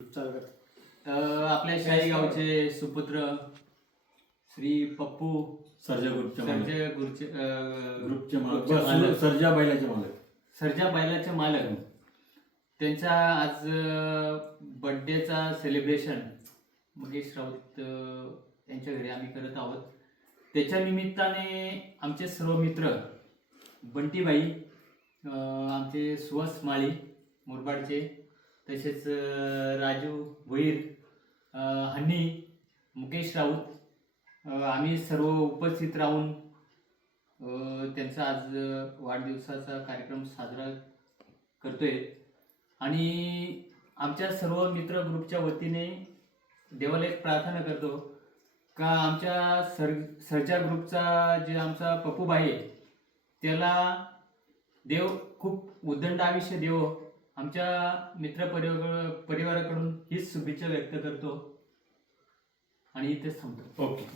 आपल्या शाही गावचे सुपुत्र श्री पप्पू सर्जा सर्जा बैलाचे मालक त्यांचा आज बर्थडेचा सेलिब्रेशन मुकेश राऊत यांच्या घरी आम्ही करत आहोत. त्याच्या निमित्ताने आमचे सर्व मित्र बंटीबाई, आमचे सुहास माळी मुरबाडचे, तसेच राजू भोईर, हन्नी, मुकेश राऊत, आम्ही सर्व उपस्थित राहून त्यांचा आज वाढदिवसाचा कार्यक्रम साजरा करतोय. आणि आमच्या सर्व मित्र ग्रुपच्या वतीने देवाला एक प्रार्थना करतो का आमच्या सर्जा ग्रुपचा जे आमचा पप्पूबाई आहे त्याला देव खूप उदंड आयुष्य देव. आमच्या मित्र परिवाराकडून हीच शुभेच्छा व्यक्त करतो आणि इथेच थांबतो. ओके.